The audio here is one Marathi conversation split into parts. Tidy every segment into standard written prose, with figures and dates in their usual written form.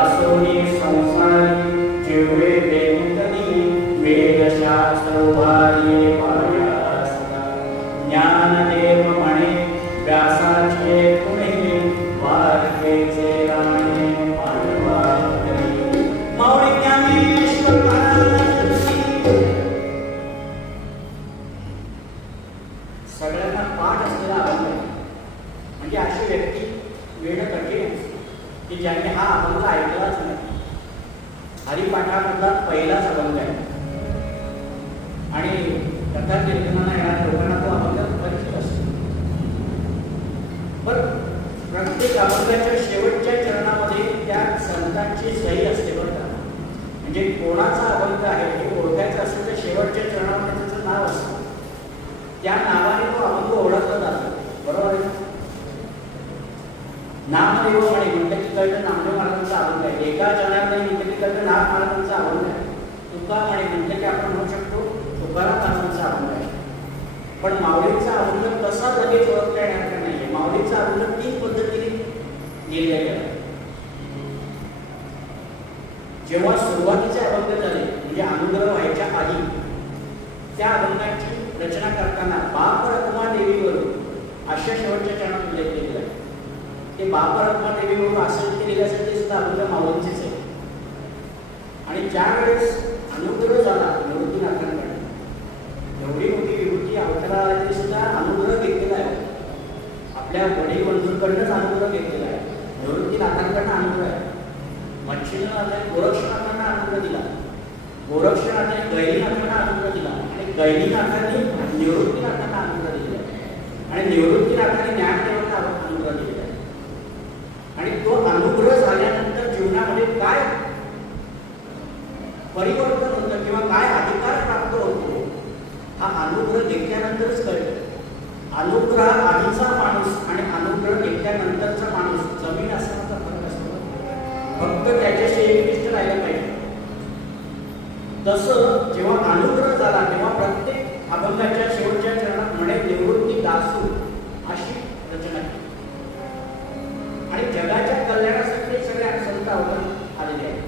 असोनी संसारी जीवे देवतनी पहिलाच अभंग आहे आणि कथा कीर्तनाला येणाऱ्या लोकांना तो अभंग परिचित असतो. पण प्रत्येक अभंगाच्या शेवटच्या चरणामध्ये त्या संतांची सही असते बरं का. म्हणजे कोणाचा अभंग आहे हे ओळखायचं असेल तर शेवटच्या चरणामध्ये त्याचं नाव असतं. त्या नावाने तो अभंग ओळखला जातो. बरोबर आहे. नामदेव आणि म्हणते की कळतं नामदेव महाराजांचा अभंग आहे. एका जनार्दनी म्हणते की कळतं नाथ महाराजांचा अभंग आहे. तुका म्हणे म्हणते की आपण म्हणू शकतो तुकाराम महाराजांचा अभंग आहे. पण माऊलीचा अभंग कसा लगेच ओळखता येणार का नाहीये. माऊलीचा अभंग 3 पद्धतीने लिहिला गेला. जेव्हा सुरुवातीचे अभंग झाले म्हणजे अनुग्रह व्हायच्या आधी त्या अभंगाची रचना करताना बाप रखुमा देवीवरून अशा शेवटच्या चरणात उल्लेख केलेला आहे. ते बाप रखुमा देवीवरून असं लिहिल्यासाठी सुद्धा अभंग माऊलींचेच आहे. आणि ज्या वेळेस अनुग्रह झाला निवृत्तीनाथांकडे एवढी मोठी विभूती अवताराला सुद्धा अनुग्रह घेतलेला आहे. आपल्या वडील बंधूंकडनंच अनुग्रह घेतलेला आहे. निवृत्तीनाथांकडनं अनुग्रह आहे. मच्छिंद्रनाथाने गोरक्षनाथांना अनुग्रह दिला. गोरक्षनाथाने गैरीनाथांना अनुग्रह दिला आणि गैरीनाथांनी निवृत्तीनाथांना अनुग्रह दिला आणि निवृत्तीनाथांनी ज्ञानदेवांना अनुग्रह दिला. आणि तो अनुग्रह झाल्यानंतर जीवनामध्ये काय परिवर्तन होतं किंवा काय अधिकार प्राप्त होतो हा अनुग्रह घेतल्यानंतरच कळतो. अनुग्रह आधीचा माणूस आणि अनुग्रह घेतल्यानंतरचा माणूस जमीन असण्याचा फरक असतो. फक्त त्याच्याशी एकनिष्ठ राहिलं पाहिजे. तसं जेव्हा अनुग्रह झाला तेव्हा प्रत्येक अभंगाच्या शेवटच्या चरणात म्हणे निवृत्ती दासू अशी रचना केली. आणि जगाच्या कल्याणासाठी सगळे संत अवतार आलेले आहेत.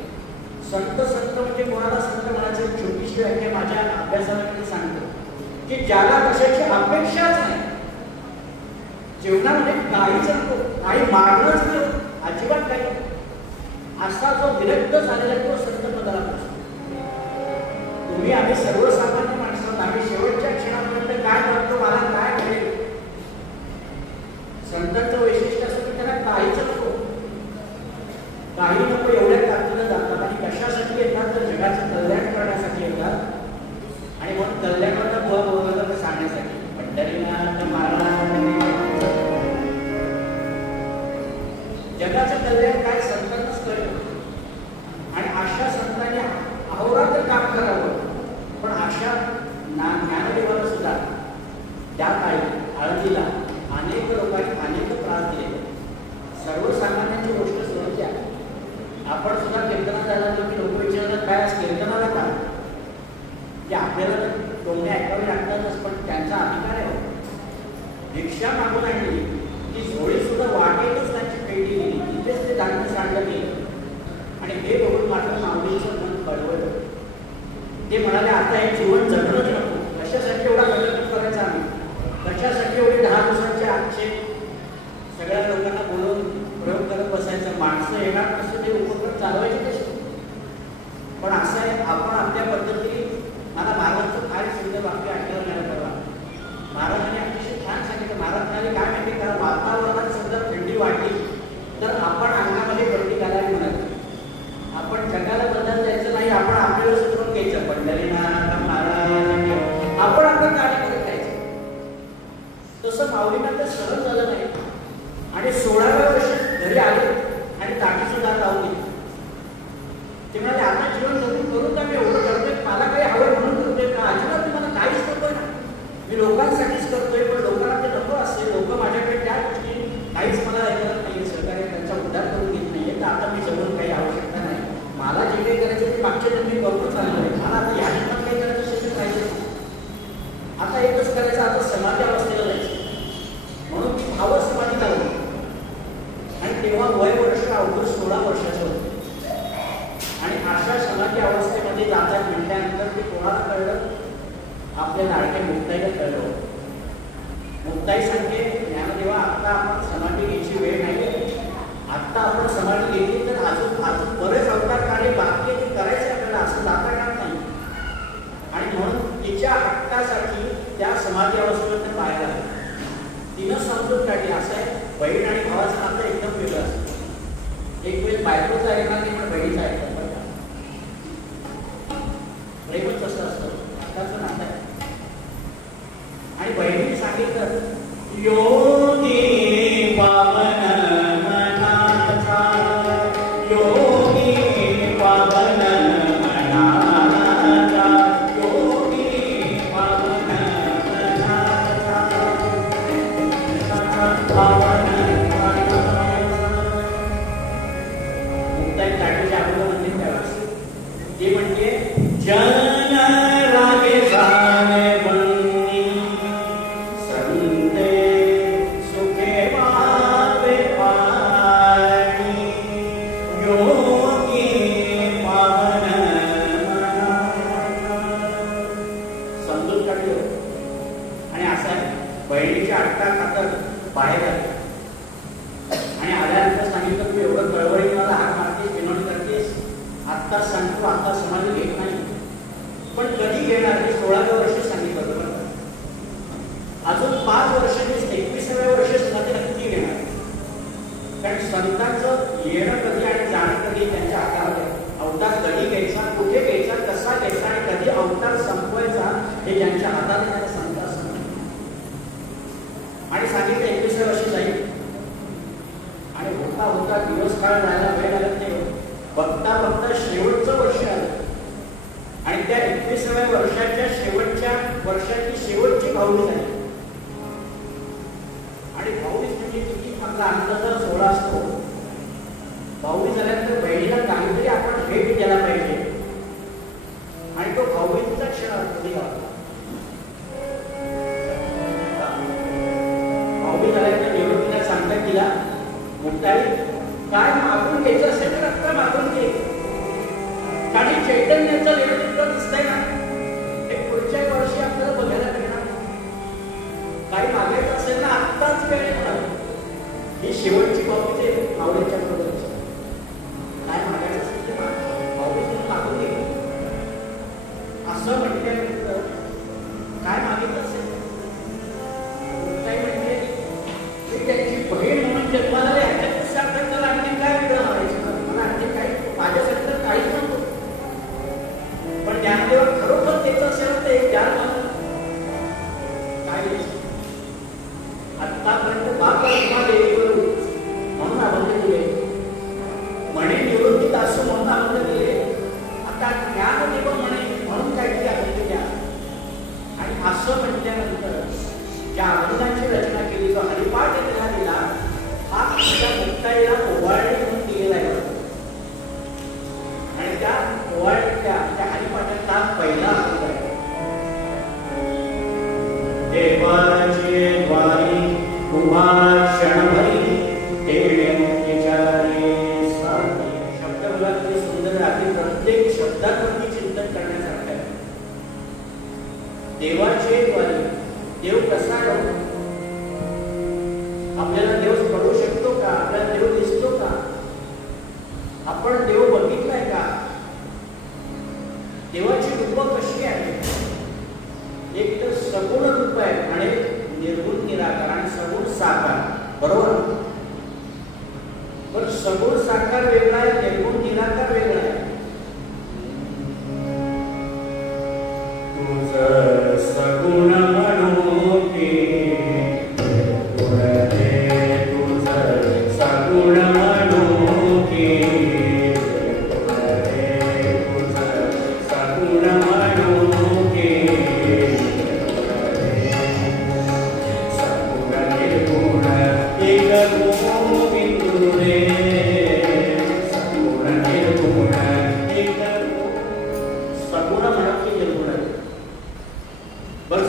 संत संत म्हणजे कोणाला संत म्हणायचं छोटीशी व्याख्या माझ्या अभ्यासामध्ये सांगतो की ज्याला कशाची अपेक्षाच नाही. जीवनामध्ये काहीच नको, काही मागणंच नाही, अजिबात काही असा जो विरक्त झालेला तो संत पदाला पाहिजे. तुम्ही आम्ही सर्वसामान्य माणसं आम्ही शेवटच्या क्षणापर्यंत काय करतो मला काय मिळेल. संतांचं वैशिष्ट्य असं की त्यांना काहीच नको, काही नको एवढ्या ताकदीनं जातात. आणि कशासाठी येतात तर जगाचं कल्याण करण्यासाठी येतात. आणि मग कल्याणाला बुवा बोलवलं तर सांगण्यासाठी पंढरीनाथ महाराज जगाचं कल्याण काय संतांनाच कळलं. आणि अशा संतांनी अहोरात्र काम करावं. पण अशा ज्ञानदेवाला सुद्धा त्या काळी हळदीला अनेक लोकांनी अनेक त्रास दिले. सर्वसामान्यांची गोष्ट समजली आहे. आपण सुद्धा कीर्तनात झाला की लोक विचारतात काय आज कीर्तनाला का की आपल्याला टोमणे ऐकावे लागतातच. पण त्यांचा अधिकार आहे. भिक्षा मागून आणली ती झोळी सुद्धा वाटेतच त्यांची पेटी दिली, तिथेच ते धान्य सांडलं गेलं. आणि हे बघून मात्र माऊलीचं मन कळवलं. ते म्हणाले आता हे जीवन जगणंच नको. कशासाठी एवढा कटकट करायचा आम्ही, कशासाठी एवढे 10 दिवसांचे आक्षेप सगळ्या लोकांना बोलवून प्रयोग करत बसायचं. माणसं येणार कसं ते उपक्रम चालवायचे कसे. पण असं आहे आपण आपल्या पद्धतीने. मला महाराजांचं फार सुंदर वाक्य आठवलं नाही परवा. महाराजांनी अतिशय छान सांगितलं. महाराज म्हणाले काय माहिती का वातावरणात सुद्धा थंडी वाढली तर आपण अंगामध्ये गर्दी घालावी म्हणाली. आपण जगाला बदल द्यायचं नाही, आपण आपल्याला सुधरून घ्यायचं. पंढरीनाथ महाराज आपण आपलं कार्य करत राहायचं. तसं माऊलींना तर सहन झालं नाही. आणि 16व्या वर्षी घरी आले आणि ताटी सुद्धा लावून दिली. ते म्हणाले आता जीवन जगून करून का मी एवढं करतोय, मला काही हवं म्हणून करतोय का. अजिबात तुम्हाला काहीच करतोय ना, मी लोकांसाठीच करतोय. पण लोकांना ते नको असते. लोक माझ्याकडे त्या गोष्टी काहीच मला ऐकत नाही, सहकार्य त्यांचा उद्धार करून घेत नाहीये. तर आता मी जगून काही आवश्यकता नाही. मला जे काही करायचं ते मागच्या जन्मी करून चाललो आहे. मला आता या जन्मात काही करायचं शिक्षण पाहिजे. आता एकच करायचं, आता समाधी अवस्थेला जायचं. म्हणून ती भाव समाधी लावली. आणि तेव्हा वय वर्ष अवघड 16 वर्षाचं होतं. आणि अशा समाधी अवस्थेमध्ये जातात म्हटल्यानंतर ते कोणाला कळलं, आपल्या लाडक्या मुक्ताईला कळलं. मुक्ताई सांगते ज्ञानदेवा आत्ता आपण समाधी घ्यायची वेळ नाही. आत्ता आपण समाधी घेतली तर अजून बरेच अवतार कार्य बाकी ते करायचे आपल्याला, असं जाता येणार नाही. आणि म्हणून तिच्या हक्कासाठी त्या समाधी अवस्थेवर बाहेर आले. तिनं समजून काढली. असं आहे बहीण आणि भावाचं नातं एकदम वेगळं असतं. एक वेळ बायकोचं ऐकणार नाही पण बहिणीचं ऐकतात. प्रेमच असं असतं, आताचं नातं आहे. आणि बहिणीने सांगितलं योगी पावन मनाचा, योगी पावन मनाचा, योगी पावन मनाचा, पावन मुक्ताई ताटीच्या अगोदर म्हणते त्यावेळेस ते म्हणजे जन रागे जाणे बंदी संते सुखे पावे पाणी योगी पावन समजून काढलं. आणि असं आहे, बहिणीच्या अट्टा खातर बाहेर आले आणि आल्यानंतर सांगितलं तू एवढं कळवळी मला हाक मारतेस, विनोद करतेस, आत्ता सांगतो आता समाधी घेत नाही, पण कधी घेणार हे 16व्या वर्षी सांगितलं होतं. अजून 5 वर्षांनी 21व्या वर्षी समाधी नक्की घेणार. कारण संतांचं येणं कधी आणि जाणं कधी त्यांच्या हातामध्ये. अवतार कधी घ्यायचा, कुठे घ्यायचा, कसा घ्यायचा आणि कधी अवतार संपवायचा हे ज्यांच्या हातात आहे संत असं. आणि सांगितलं 21व्या वर्षी जाईल. आणि होता होता दिवस काळ जायला वेळ लागत नाही. बघता बघता शेवटचं वर्ष आलं आणि त्या 21व्या वर्षाच्या शेवटच्या वर्षाची शेवटची भाऊबीज झाली. आणि भाऊबीज म्हणजे किती आपला आनंदाचा सोहळा असतो. भाऊबीज झाल्यानंतर बहिणीला काहीतरी आपण भेट द्यायला पाहिजे आणि तो भाऊबीजचा क्षण कधी घालतो. भाऊबीज झाल्यानंतर निवृत्तीला सांगता तिला मुक्ताई काय मागून घ्यायचं असेल तर आता मागून घे. कारण चैतन्याचं निवृत्त दिसतंय ना, हे पुढच्या वर्षी आपल्याला बघायला मिळणार. काही मागायचं असेल ना आत्ताच वेळ होणार. ही शेवटची भाऊबीज आहे मावळ्याच्या बरोबरची. काय मागायचं असेल ते भाऊबीज मागून घे असं म्हटल्यानंतर काय मागितलं असेल काय म्हणजे मी त्यांची बहीण म्हणून जन्माला आणखी काय वेगळं मागायचं, मला आणखी काही माझ्यासाठी तर काहीच नको. पण ज्ञानदेव खरोखर त्याचं असेल तर एक ज्ञान मला काय आतापर्यंत बाबा देवी करू म्हणून अभंग दिले, म्हणे निवृत्तीत असो म्हणून अभंग दिले. आता ज्ञानदेव म्हणे म्हणून काहीतरी अभंग द्या. आणि असं म्हटल्यानंतर ज्या अभंगांची रचना केली तो हरिपाठ त्यांना दिला हा त्या मुक्ताईला ओवाळणी म्हणून दिलेला आहे. आणि त्या ओवाळणीच्या त्या हरिपाठाचा पहिला अभंग आहे. देवाचे द्वारी कुमार क्षणभरी तेणे विचारे साधी. शब्द बघा किती सुंदर आहे. प्रत्येक शब्दावरती चिंतन करण्यासारखं आहे. देवाचे द्वारी देव कसा आहे? आपल्याला देव कळू शकतो का? आपल्याला देव दिसतो का? आपण देव बघितलाय का? देवाची रूप कशी आहे? एक तर सगुण रूप आहे आणि निर्गुण निराकार आणि सगुण साकार. बरोबर? पण सगुण साकार वेगळा आहे, निर्गुण निराकार वेगळा आहे. तुझं सगुण म्हणून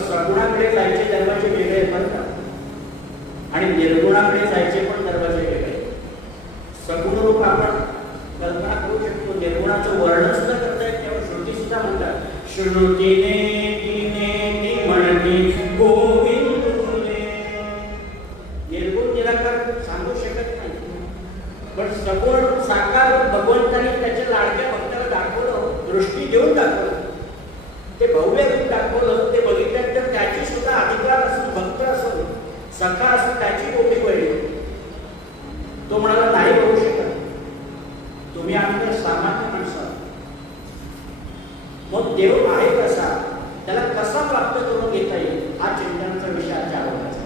सगुणाकडे जायचे दरवाजे वेगळे असतात आणि निर्गुणाकडे जायचे पण दरवाजे वेगळे. सगुण रूप आपण कल्पना करू शकतो. निर्गुणाचं वर्णन सुद्धा करता येत तेव्हा श्रुती सुद्धा म्हणतात श्रुतीने तिने म्हणती गोविंदुले. निर्गुण निराकार सांगू शकत नाही, पण सगुण साकार भगवंताने त्याच्या लाडक्या भक्ताला दाखवलं, दृष्टी देऊन दाखवलं, ते भव्य रूप दाखवलं. ते बघितल्यानंतर त्याची सुद्धा अधिकार असून भक्त असून सखा असून त्याची गोपी वळली. तो म्हणाला नाही होऊ शकत, तुम्ही आमच्या सामान्य माणसं. मग देव आहे कसा, त्याला कसा प्राप्त करून घेता येईल, हा चिंतनाचा विषय आजच्या आवडीचा.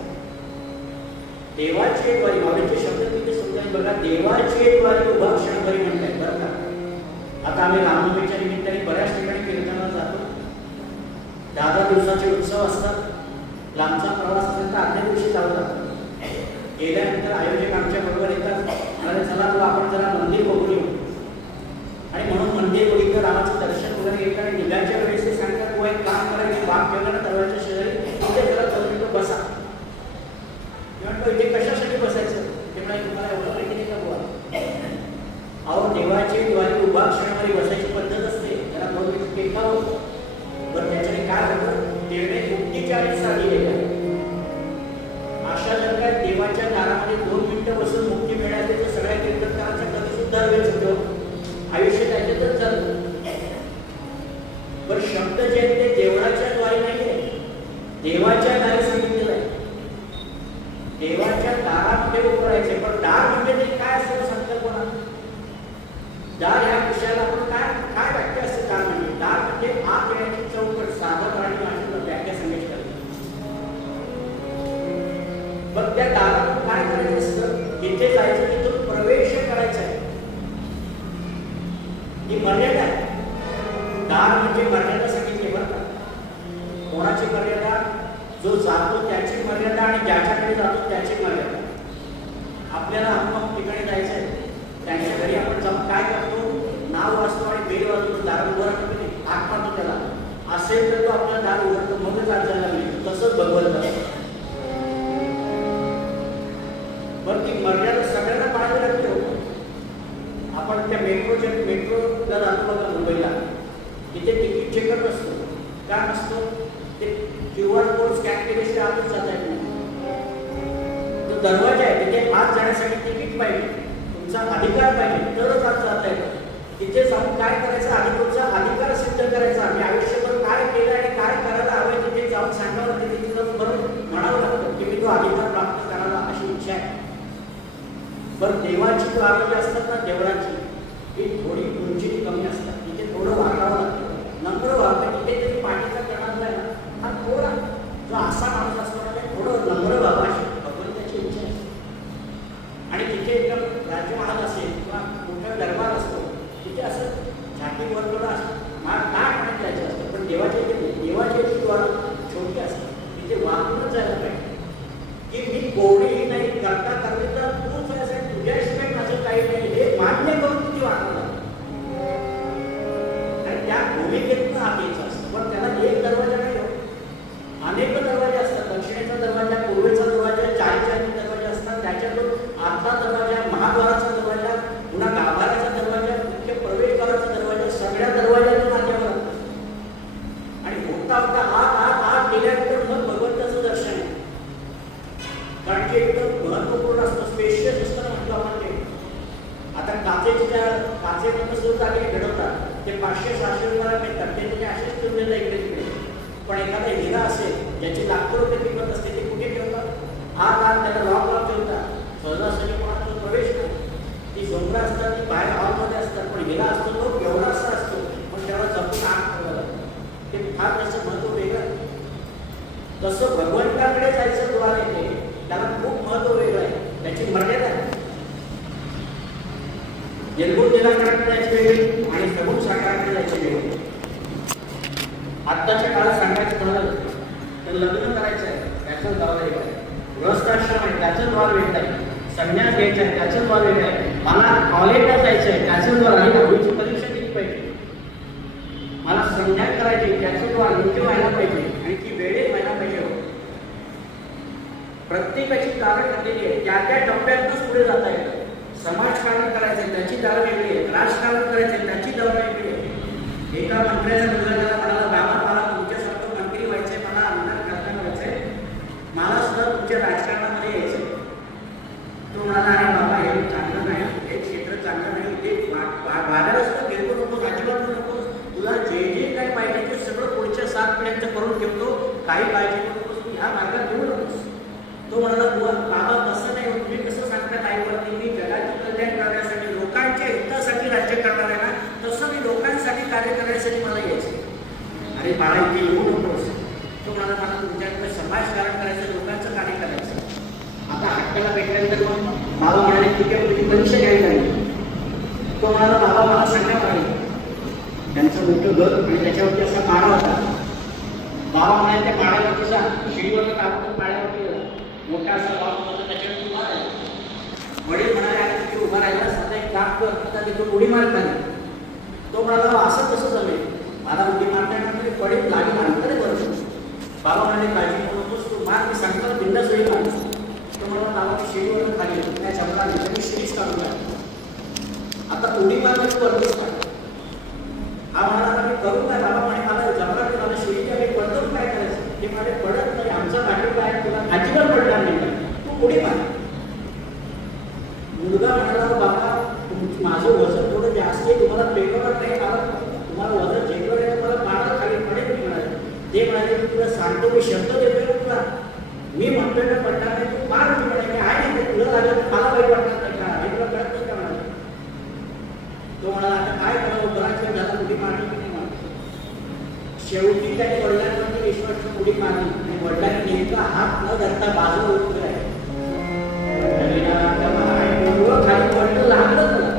देवाची एक वारी, बाबांचे शब्द तिथे समजायला बघा, देवाची एक वारी उभा क्षणभरी म्हणताय बरं का. आता आम्ही रामनवमीच्या निमित्ताने बऱ्याच ठिकाणी कीर्तनाला जातो. 10 दिवसाचे उत्सव असतात. लांबचा प्रवास असेल तर आदल्या दिवशी चालतात. गेल्यानंतर आयोजक आमच्या बरोबर येतात, अरे चला तू आपण जरा मंदिर बघून येऊ. आणि म्हणून मंदिर बघितलं, रामाचं दर्शन वगैरे घेतलं आणि निघायच्या वेळेस ते सांगतात, तू एक काम करायची, बाग ठेवला ना दरवाजाच्या शेजारी, तिथे जरा जाऊन बसा. म्हणतो इथे कशासाठी बसायचं, ते म्हणाले तुम्हाला एवढं माहिती नाही का बुवा, अहो देवाची द्वारी उभा क्षणभरी बसायची पद्धत असते, त्याला 2 मिनिट टेकावं. बरं त्याच्याने काय होतं, देवने 39 साली गेल्या. अशा जर काय देवाच्या दारामध्ये 2 मिनिटं बसून मुक्ती मिळाली तर सगळ्या कीर्तनकारांचा कधी सुद्धा वेळ होतो, आयुष्य त्याच्यातच चालतं. बरं शब्द जे आहेत ते देवळाच्या द्वारी नाही आहे, देवाच्या दारी सांगितलेलं आहे. देवाच्या दारामध्ये उभं राहायचे. पण दार म्हणजे ते काय असेल संकल्पना, दार ह्या विषयाला आपण काय काय व्याख्या असते दार म्हणजे, दार म्हणजे आत येण्याची चौकट, साधन आणि माझी व्याख्या सांगायची करते. मग त्या दारातून काय करायचं असतं, जिथे जायचं तिथून प्रवेश करायचा आहे, ही मर्यादा आहे. दार म्हणजे मर्यादा सांगितली बरं का. कोणाची मर्यादा, जो जातो त्याची मर्यादा आणि ज्याच्याकडे जातो त्याची मर्यादा. आपल्याला अमुक ठिकाणी जायचं आहे, त्यांच्या घरी आपण जाऊन काय करतो, नाव वाजतो आणि बेल वाजवतो, दार उभं राहतो की नाही, हाक मारतो त्याला, असेल तर तो आपला दार उघडतो, मगच अडचणला मिळतो. तसंच भगवंत. बरं ती मर्यादा सगळ्यांना पाळावी लागते. आपण त्या मेट्रोला जातो बघा मुंबईला, तिथे तिकीट चेकर नसतो. का नसतो, ते QR कोड स्कॅन केल्याशिवाय आतच जाता येत नाही. तो दरवाजा आहे, तिथे आत जाण्यासाठी तिकीट पाहिजे, तुमचा अधिकार पाहिजे, तरच आत जाता येतं. तिथे जाऊन काय करायचं, आधी तुमचा अधिकार सिद्ध करायचा. मी आयुष्यभर काय केलं आणि काय करायला हवं तिथे जाऊन सांगावं, तिथे जाऊन बरोबर म्हणावं लागतं की मी तो अधिकार प्राप्त करावा अशी इच्छा आहे. बरं देवाची द्वारं जी असतात ना, देवळाची ही थोडी उंचीने कमी असतात, तिथे थोडं वाकावं लागतं, नम्र व्हावं. तिथे तरी पाठीचा कणाला आहे ना, हा थोडा जो असा माणूस असतो ना, थोडं नम्र व्हावं अशी भगवंताची इच्छा आहे. आणि तिथे एकदम राज्यमहाल असेल किंवा मोठा दरबार असतो, तिथे असं झाकी वरकडं असं नाक म्हणत जायचं असतं. पण देवाची द्वार छोटी असतात, तिथे वाकूनच जायला पाहिजे की मी कोणीही नाही, करता करते तर तूच असेल, तुझ्याशिवाय माझं काही नाही हे मान्य करून तुझी वाकवलं. आणि त्या भूमिकेतनं आत यायचं असतं. पण त्याला एक दरवाजा नाही, अनेक दरवाजे असतात. दक्षिणेचा दरवाजा, पूर्वेचा दरवाजा, चारी दरवाजे असतात. त्याच्यातून आतला दरवाजा, महाद्वाराचा दरवाजा, पुन्हा गाभाऱ्याचा दरवाजा, मुख्य प्रवेशद्वाराचा दरवाजा, सगळ्या दरवाज्यातून आत यावं लागतं. आणि होता होता आत गेल्यानंतर मग भगवंताचं दर्शन आहे. कारण की एकदम महत्वपूर्ण असतं, स्पेशियस असतं म्हटलं आपण ते. आता काचेमधून सुद्धा जागे घडवतात, ते 500-600 रुपयाला मिळतात, ते तुम्ही असेच ठेवून देता इकडे तिकडे. पण एखादा हिरा असेल ज्याची लाखो रुपये किंमत असते, ते कुठे ठेवतात, त्याला लॉक ठेवतात. सहजासहजी कोणाचा प्रवेश नाही. ती झोंबरा असतात, ती बाहेर हॉलमध्ये असतात, पण हिरा असतो तो एवढासा असतो, पण त्याला जपून आत ठेवला जातो. ते फार त्याचं महत्व वेगळं. तसं भगवंताकडे जायचं द्वार येते, त्याला खूप महत्व वेगळं आहे, त्याची मर्यादा आहे. निर्गुण निराकरणाकडे जायची वेगळी आणि सगुण साकाराकडे जायची वेगळी. आत्ताच्या काळात सांगायचं झालं तर लग्न करायचं आहे त्याचं द्वार वेगळं आहे, गृहस्थाश्रम आहे त्याचं द्वार वेगळं आहे, संन्यास घ्यायचा आहे त्याचं द्वार वेगळं आहे, मला कॉलेजला जायचं आहे त्याचं द्वार, आणि दहावीची परीक्षा केली पाहिजे, मला संन्यास करायची त्याचं द्वार योग्य व्हायला पाहिजे आणि ती वेळेत व्हायला पाहिजे. प्रत्येकाची दारं ठरलेली आहे, त्या टप्प्यातच पुढे जाता येतं. समाजकारण करायचं त्याची दारं वेगळी आहे, राजकारण करायचं त्याची दारं वेगळी आहे. एका मंत्र्याच्या मुलाला म्हणाला, बाबा मला तुमच्यासारखं मंत्री व्हायचंय, मला आमदार खासदार व्हायचंय, मला सुद्धा तुमच्या राजकारणामध्ये यायचंय. तो म्हणाला, अरे बाबा हे चांगलं नाही, हे क्षेत्र चांगलं नाही, ते बाजारात सुद्धा घेतो नको, अजिबात नको, तुला जे जे काय पाहिजे ते सगळं पुढच्या 7 पिढ्यांचं करून ठेवतो, काही पाहिजे नको ह्या मार्गात घेऊ नकोस. तो म्हणाला, बाबा तसं नाही, तुम्ही कसं सांगता आईवरती, मी जगाचे कल्याण करण्यासाठी लोकांच्या हितासाठी राज्य करणार आहे ना, तसं मी लोकांसाठी कार्य करण्यासाठी मला यायचं. अरे बाळा इथे येऊ नकोस. तो म्हणाला मला तुमच्याकडे समाजकारण करायचं, लोकांचं कार्य करायचं. आता हक्काला भेटल्यानंतर मग बाबा म्हणाले ठीक आहे तुझी परीक्षा घ्यायला लागली. तो म्हणाला बाबा मला सांगण्यात आले. त्यांचं मोठं घर आणि त्याच्यावरती असा माळा होता. बाबा म्हणाले त्या माळ्यावरती जा, शिडीवरनं काढून माळ्यावरती मोठा असा बाबा होता त्याच्यावरती उभा राहिला. वडील म्हणाले आता तिथे उभा राहिला आता एक काम कर, आता तिथून उडी मारत नाही. तो म्हणाला असं कसं जमेल, मला उडी मारताना पडेल लागेल अंतर करू. बाबा म्हणाले काळजी करू नकोस, तू मार, मी सांगतो बिंदास वेळी मार. तो म्हणाला बाबा मी शिडीवरून खाली त्या चपलाने मी शिडीच काढून टाकली. आता उडी मारण्याची वर्गच काय. हा म्हणाला मी करू काय. बाबा म्हणे मला जबरात मला शिडीच्या काही पडतो काय करायचं. ते म्हणाले पडत नाही, आमचा पाठीवर काय तुला अजिबात पडणार नाही, तू उडी मार. मुलगा म्हणाला बाबा माझं वजन थोडं जास्त आहे, तुम्हाला पेटवणार नाही, मला तुम्हाला वजन झेपलं नाही, मला पाडा खाली पडेल. मी म्हणाले ते म्हणाले मी तुला सांगतो, मी शब्द देतोय ना तुला, मी म्हणतोय ना पडणार नाही, तू मार. मी म्हणाले आहे नाही तुला लागलं तर मला वाईट वाटणार नाही का, हे तुला कळत नाही का म्हणाले. तो म्हणाला आता काय करावं, बराच वेळ झाला उडी मारली की नाही मारली. शेवटी त्याने वडिलांवरती विश्वास उडी मारली आणि वडिलांनी नेमका हात न धरता बाजूला उठले आहे. खाली पडलं लागलं तुला.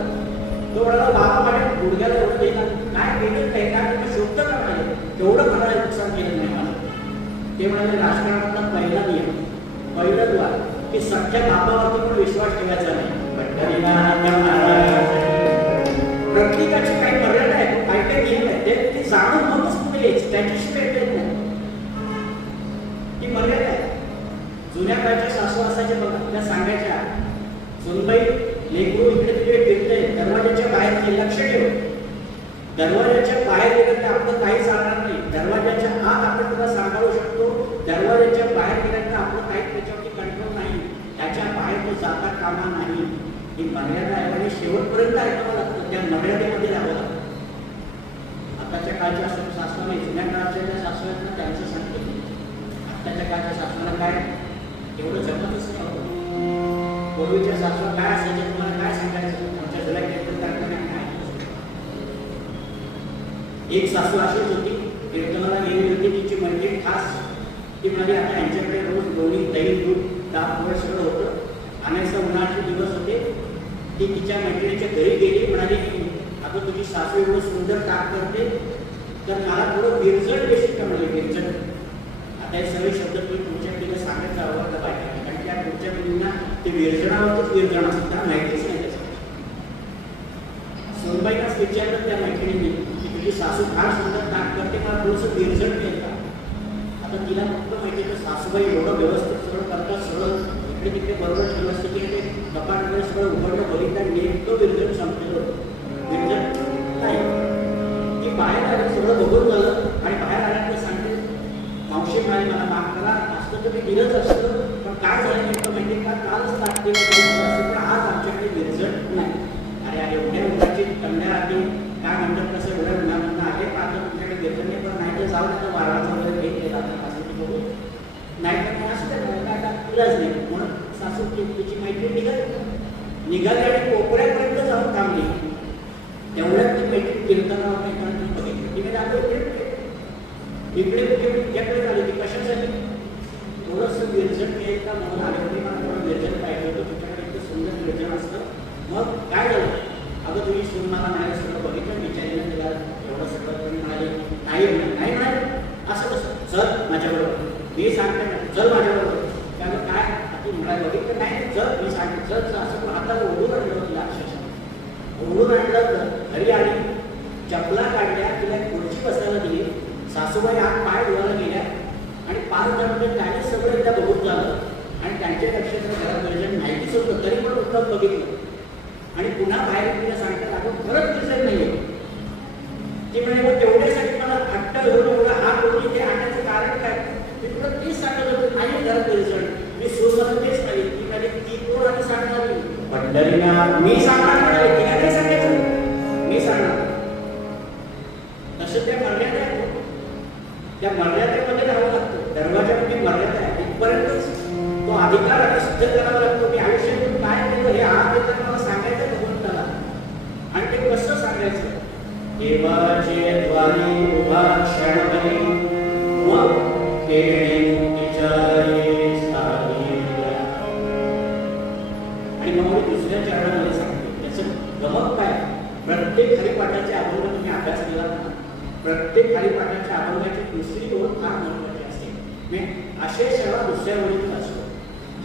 तो म्हणाला बाबा माझ्या गुडघ्याला एवढं देणार काय केलं काय काय तुम्ही शोधतं का म्हणाले, तेवढं म्हणाले नुकसान केलं नाही मला. ते म्हणाले राजकारणातला पहिला नियम, पहिलं द्वार की सख्या बापावरती पण विश्वास ठेवायचा नाही. प्रत्येकाची काही मर्यादा आहे, काही काही नियम आहे, ते जाणून मगच तुम्ही यायची, त्याच्याशी काही येत नाही. ती मर्यादा आहे. जुन्या काळच्या सासू असायच्या बघा, त्या सांगायच्या सुनबाई लेकरू इकडे तिकडे फिरतंय, दरवाजाच्या बाहेर लक्ष ठेव. दरवाजाच्या बाहेर गेलं तर आपलं काही सांगणार नाही, दरवाजाच्या आत आपण तुला सांभाळू शकतो. दरवाजाच्या बाहेर गेल्यानंतर आपलं काही त्याच्यावरती कंट्रोल नाही, त्याच्या बाहेर तो जाता कामा नाही. ही मर्यादा आहे आणि शेवटपर्यंत ऐकावं लागतं, त्या मर्यादेमध्ये राहावं लागतं. आताच्या काळच्या सासू नाही, जुन्या काळच्या ज्या सासू आहेत ना त्यांचं सांगते. आताच्या काळच्या सासूला काय एवढं जमतच नाही. पूर्वीच्या सासूला काय असायचं तुम्हाला काय सांगायचं, आमच्या जुन्या कीर्तन एक सासू अशीच होती, कीर्तनाला गेली होती, तिची मैत्रीण खास. ती म्हणाली आता यांच्याकडे रोज दोन्ही दही दूध ताप वगैरे सगळं होतं. अनेकदा उन्हाळ्याचे दिवस होते. ती तिच्या मैत्रिणीच्या घरी गेली, म्हणाली की आता तुझी सासू एवढं सुंदर ताप करते तर मला थोडं विरजण देशील का. म्हणजे विरजण आता हे सगळे शब्द तुम्ही तुमच्या पिढीला सांगायचं आवडलं पाहिजे, कारण त्या पुढच्या पिढींना ते विरजणावरच विरजण असतं, त्यांना माहितीच नाही त्याचं. सोनबाईलाच विचारलं त्या मैत्रिणींनी की तुझी सासू फार सुंदर ताक करते, मला थोडंसं विरजण मिळेल का. आता तिला फक्त माहिती आहे सासूबाई एवढं व्यवस्थित सगळं करतात, सगळं इकडे तिकडे बरोबर ठेवलं असतं की ते कपाट वगैरे सगळं उघडणं बघितलं नेमकं विरजण संपलेलं होतं. विरजण नाही. ती बाहेर आली, सगळं बघून झालं आणि बाहेर आल्यानंतर सांगते मावशी म्हणाली मला माफ करा, असतं तर मी दिलंच असतं, पण काय झालं नेमकं माहिती का, कालच ताट दिलं पण आज आमच्याकडे विरजण नाही. अरे अरे एवढ्या उन्हाची थंड्या आधी काय म्हणतात कसं एवढ्या उन्हामधून आहे का आता तुमच्याकडे विरजण नाही, पण नाही तर जाऊ नका वारणाचं वगैरे भेट केला असं बघू नाही तर नाही असं काय तिलाच नाही. म्हणून सासू तिची मैत्रीण निघाली आणि कोपऱ्यापर्यंत जाऊन थांबली. तेवढ्यात ती मैत्रीण कीर्तनावर बघितली, तिने दाखवली इकडे तुझ्याकडे झाली ती कशासाठी, थोडंसं विरजण मिळेल का म्हणून आले होते, मला थोडं विरजण पाहिजे होतं, तुझ्याकडे इतकं सुंदर विरजण असतं. मग काय झालं, अगं तुझी सून मला नाही सगळं बघितलं, विचारलं तिला एवढं सगळं तुम्ही म्हणाले नाही नाही म्हणाले असं कसं, चल माझ्याबरोबर, मी सांगते ना चल माझ्याबरोबर. त्यामुळे काय तू म्हणाले बघितलं नाही, चल मी सांगते चल असं आता ओढून आणलं तिला, अक्षरशः ओढून आणलं. घरी आली, चपला काढल्या, तिला खुर्ची बसायला दिली. सासूबाई आत पाय धुवायला गेल्या आणि 5 मिनिटं त्याने सगळं एकदा बघून झालं आणि त्यांच्या लक्षात घरात विरजण नाहीच होतं, तरी पण उत्तम बघितलं आणि पुन्हा बाहेर तिला सांगतात आपण खरंच विरजण नाहीये. ती म्हणे मग तेवढ्यासाठी मला हट्ट धरून एवढा हात होती, ते हाताचं कारण काय, मी तुला तेच सांगत होतो नाही घरात विरजण, मी सून तेच नाही. ती म्हणे ती कोण आणि सांगणार पंढरीनाथ, मी सांगणार म्हणाले, तिला नाही सांगायचं, मी सांगणार. तसं त्या मर्यादा आहे, त्या मर्यादेमध्ये राहावं लागतं. दरवाजामध्ये मर्यादा आहे, इथपर्यंतच तो अधिकार आता सिद्ध करावा लागतो. मी आयुष्यातून काय केलं हे आज देताना मला सांगायचं भगवंताला, आणि ते कसं सांगायचं. देवाचे द्वारी उभा क्षणभरी आणि मग मी दुसऱ्या चरणामध्ये सांगतो त्याचं गमक काय. प्रत्येक हरिपाठाच्या अभंग तुम्ही अभ्यास केला ना, प्रत्येक हरिपाठाच्या अभंगाची दुसरी ओळ फार महत्वाची असते. असे सर्व दुसऱ्या ओळीत असतो.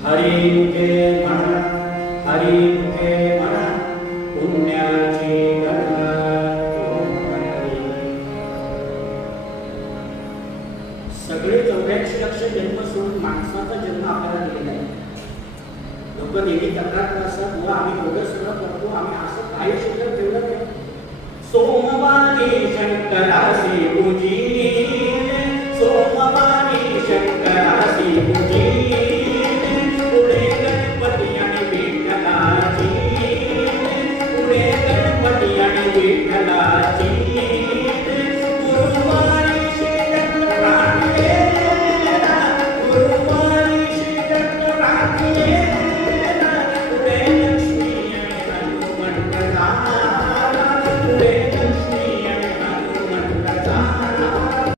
हरी मुखे म्हणा, हरी मुखे म्हणा, पुण्याची गणना. सगळे 84 लक्ष जन्म सोडून माणसाचा जन्म आपल्याला दिलेला आहे. लोक नेहमी तक्रार करतात, व आम्ही एवढं सगळं करतो, आम्ही असं काही शिल्लक ठेवलं नाही. सोमवारी शंकरासी पूजी